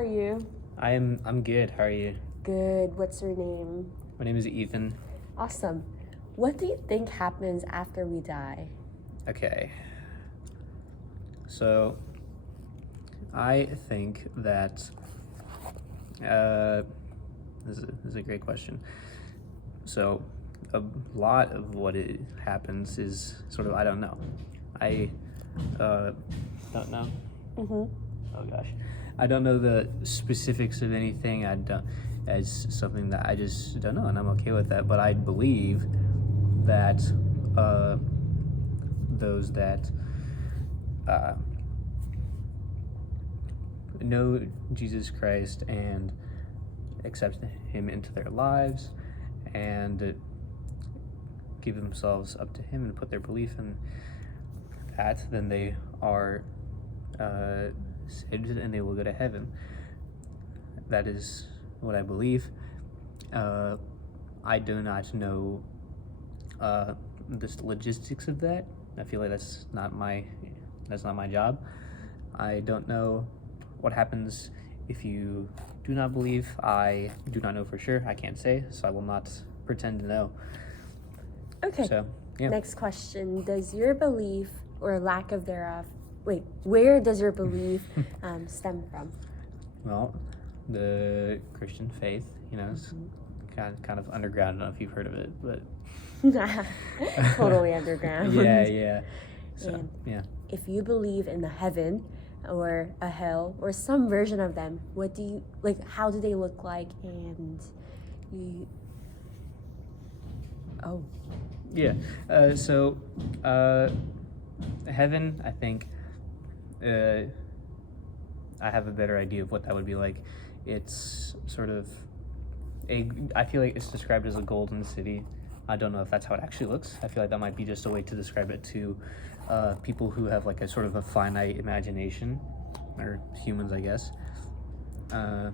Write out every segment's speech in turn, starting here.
are you? I'm good. How are you? Good. What's your name? My name is Ethan. Awesome. What do you think happens after we die? Okay. So, I think that this is a great question. So, a lot of what it happens is sort of I don't know. I don't know. Mm-hmm. Oh gosh, I don't know the specifics of anything. I don't. It's something that I just don't know, and I'm okay with that. But I believe that those that know Jesus Christ and accept Him into their lives and give themselves up to Him and put their belief in that, then they are saved and they will go to heaven. That is what I believe. I do not know the logistics of that. I feel like that's not my job. I don't know what happens if you do not believe. I do not know for sure. I can't say, so I will not pretend to know. Okay. So, yeah. Next question. Does your belief or lack of thereof, where does your belief stem from? Well, the Christian faith, is kind of underground. I don't know if you've heard of it, but Totally underground. Yeah. So, And yeah. if you believe in a heaven or a hell or some version of them, what do you how do they look like? And you Yeah. Heaven, I think, I have a better idea of what that would be like. It's sort of I feel like it's described as a golden city. I don't know if that's how it actually looks. I feel like that might be just a way to describe it to people who have like a sort of a finite imagination, or humans, I guess. I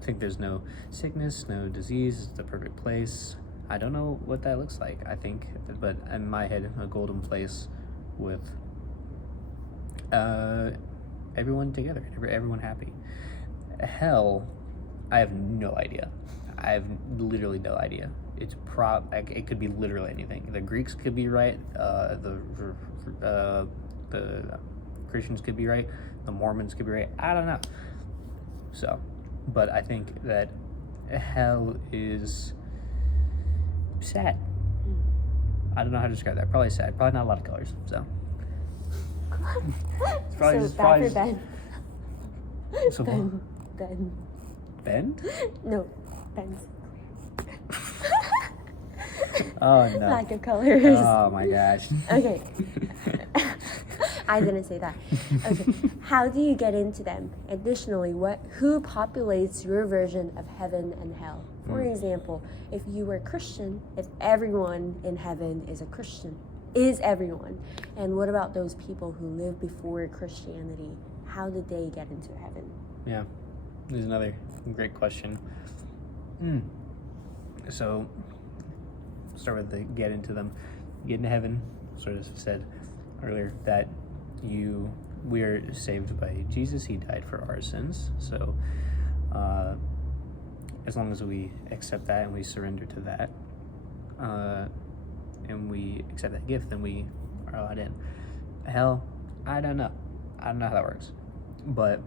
think there's no sickness, no disease. It's the perfect place. I don't know what that looks like. I think, but in my head, a golden place with everyone together, everyone happy. Hell, I have no idea. I have literally no idea. It's it could be literally anything. The Greeks could be right. The Christians could be right. The Mormons could be right. I don't know. So, but I think that hell is sad. I don't know how to describe that. Probably sad. Probably not a lot of colors. So. It's probably bad for Ben. So Ben. Ben? No, Ben's. Oh no. Lack of colors. Oh my gosh. Okay. I didn't say that. Okay. How do you get into them? Additionally, who populates your version of heaven and hell? For example, if you were Christian, if everyone in heaven is a Christian, is everyone? And what about those people who lived before Christianity? How did they get into heaven? Yeah, there's another great question. So, start with the get into them. Get into heaven, sort of said earlier, that we're saved by Jesus. He died for our sins. So, as long as we accept that and we surrender to that, and we accept that gift, then we are allowed in. Hell, I don't know how that works. But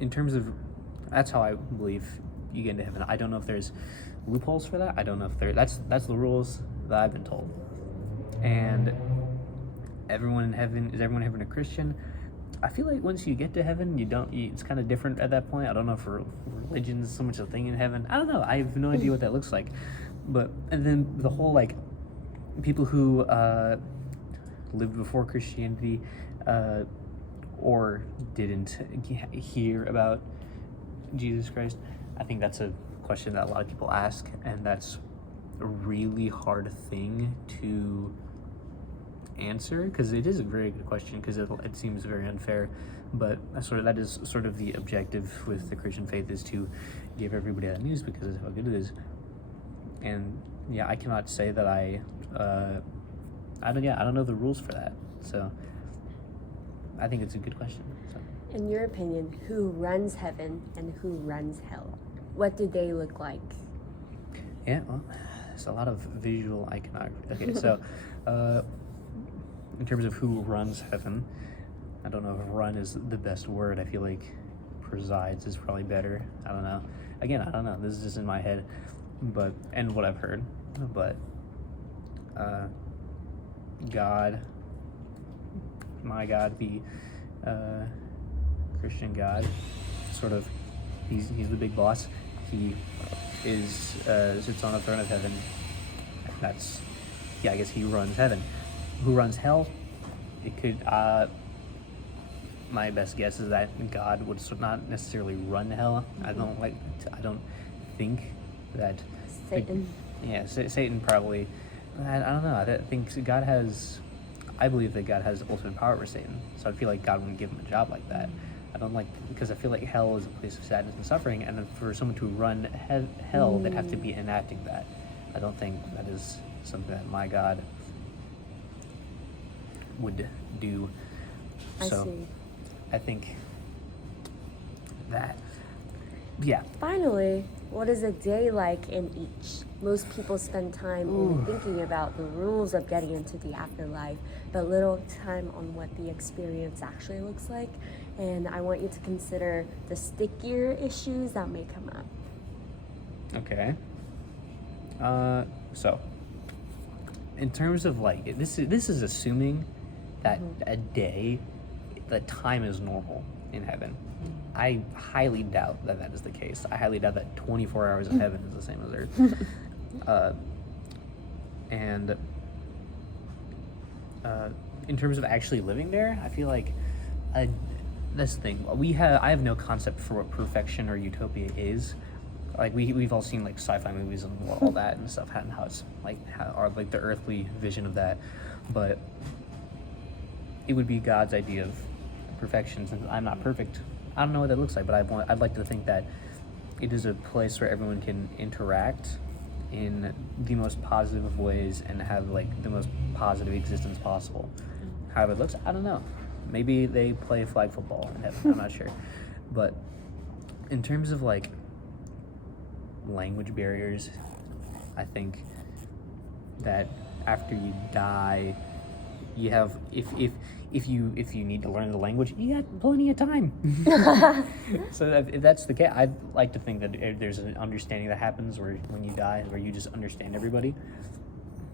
in terms of, that's how I believe you get into heaven. I don't know if there's loopholes for that. I don't know if that's the rules that I've been told. And is everyone in heaven a Christian? I feel like once you get to heaven, it's kind of different at that point. I don't know if religion is so much a thing in heaven. I don't know. I have no idea what that looks like. And then the whole people who lived before Christianity or didn't hear about Jesus Christ, I think that's a question that a lot of people ask, and that's a really hard thing to answer, because it is a very good question, because it seems very unfair, but that is sort of the objective with the Christian faith, is to give everybody that news because of how good it is. And yeah, I cannot say that I don't know the rules for that, so I think it's a good question. So. In your opinion, who runs heaven and who runs hell? What do they look like? Yeah, well, it's a lot of visual iconography. Okay, so in terms of who runs heaven, I don't know if run is the best word. I feel like presides is probably better. I don't know. Again, I don't know. This is just in my head, but and what I've heard. But God, my God, the Christian God, sort of, he's the big boss. He is sits on the throne of heaven. That's, yeah, I guess he runs heaven. Who runs hell? It could. My best guess is that God would not necessarily run hell. I don't think that Satan. Satan probably. I don't know. I think God has. I believe that God has ultimate power over Satan. So I feel like God wouldn't give him a job like that. I don't like, because I feel like hell is a place of sadness and suffering, and then for someone to run hell, they'd have to be enacting that. I don't think that is something that my God would do. So I see. I think that, yeah. Finally, what is a day like in each? Most people spend time in thinking about the rules of getting into the afterlife, but little time on what the experience actually looks like. And I want you to consider the stickier issues that may come up. Okay. So, in terms of like, this is assuming that a day, that time is normal in heaven. I highly doubt that that is the case. I highly doubt that 24 hours in heaven is the same as Earth. And in terms of actually living there, I feel like that's the thing. I have no concept for what perfection or utopia is. Like we've all seen like sci-fi movies and all that and stuff, and how it's like like the earthly vision of that, but it would be God's idea of perfection. Since I'm not perfect, I don't know what that looks like, but I'd like to think that it is a place where everyone can interact in the most positive of ways and have like the most positive existence possible. However it looks, I don't know. Maybe they play flag football in heaven, I'm not sure. But in terms of like language barriers, I think that after you die, you have if you need to learn the language, you got plenty of time. So if that's the case, I'd like to think that there's an understanding that happens where when you die, where you just understand everybody.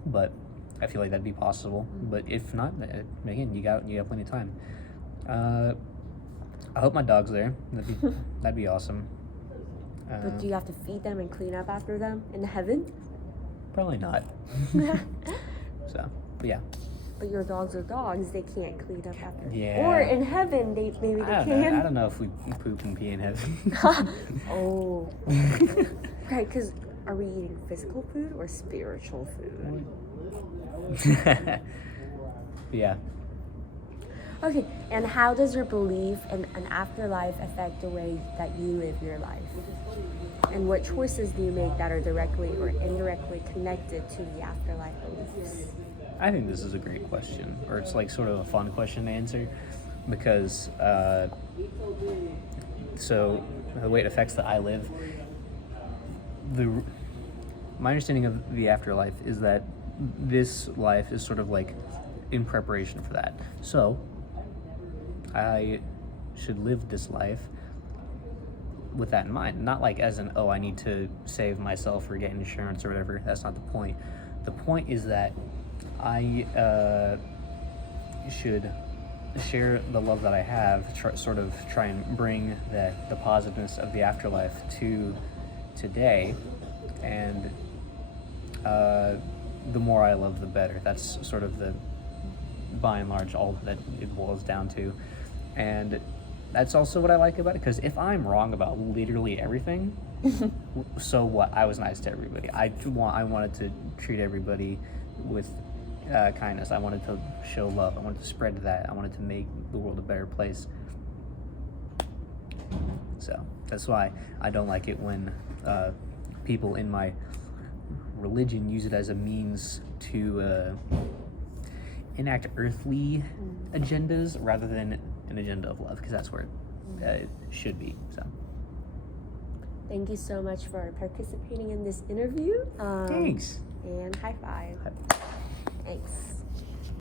But I feel like that'd be possible. But if not, again, you got plenty of time. I hope my dog's there. That'd be awesome. But do you have to feed them and clean up after them in heaven? Probably not. So, but yeah. But your dogs are dogs; they can't clean up after. Yeah. Or in heaven, maybe they can. I don't know if we poop and pee in heaven. Oh. Right, because are we eating physical food or spiritual food? Yeah. Okay, and how does your belief in an afterlife affect the way that you live your life? And what choices do you make that are directly or indirectly connected to the afterlife beliefs? I think this is a great question, or it's like sort of a fun question to answer, because so the way it affects that I live, my understanding of the afterlife is that this life is sort of like in preparation for that. So I should live this life with that in mind, not like as an, I need to save myself or get insurance or whatever. That's not the point. The point is that I should share the love that I have, try and bring the positiveness of the afterlife to today, and the more I love, the better. That's sort of by and large all that it boils down to. And that's also what I like about it, because if I'm wrong about literally everything, so what? I was nice to everybody. I wanted to treat everybody with kindness. I wanted to show love. I wanted to spread that. I wanted to make the world a better place. So that's why I don't like it when people in my religion use it as a means to enact earthly agendas rather than an agenda of love, because that's where it should be. So thank you so much for participating in this interview. thanks. And high five. High five. Thanks.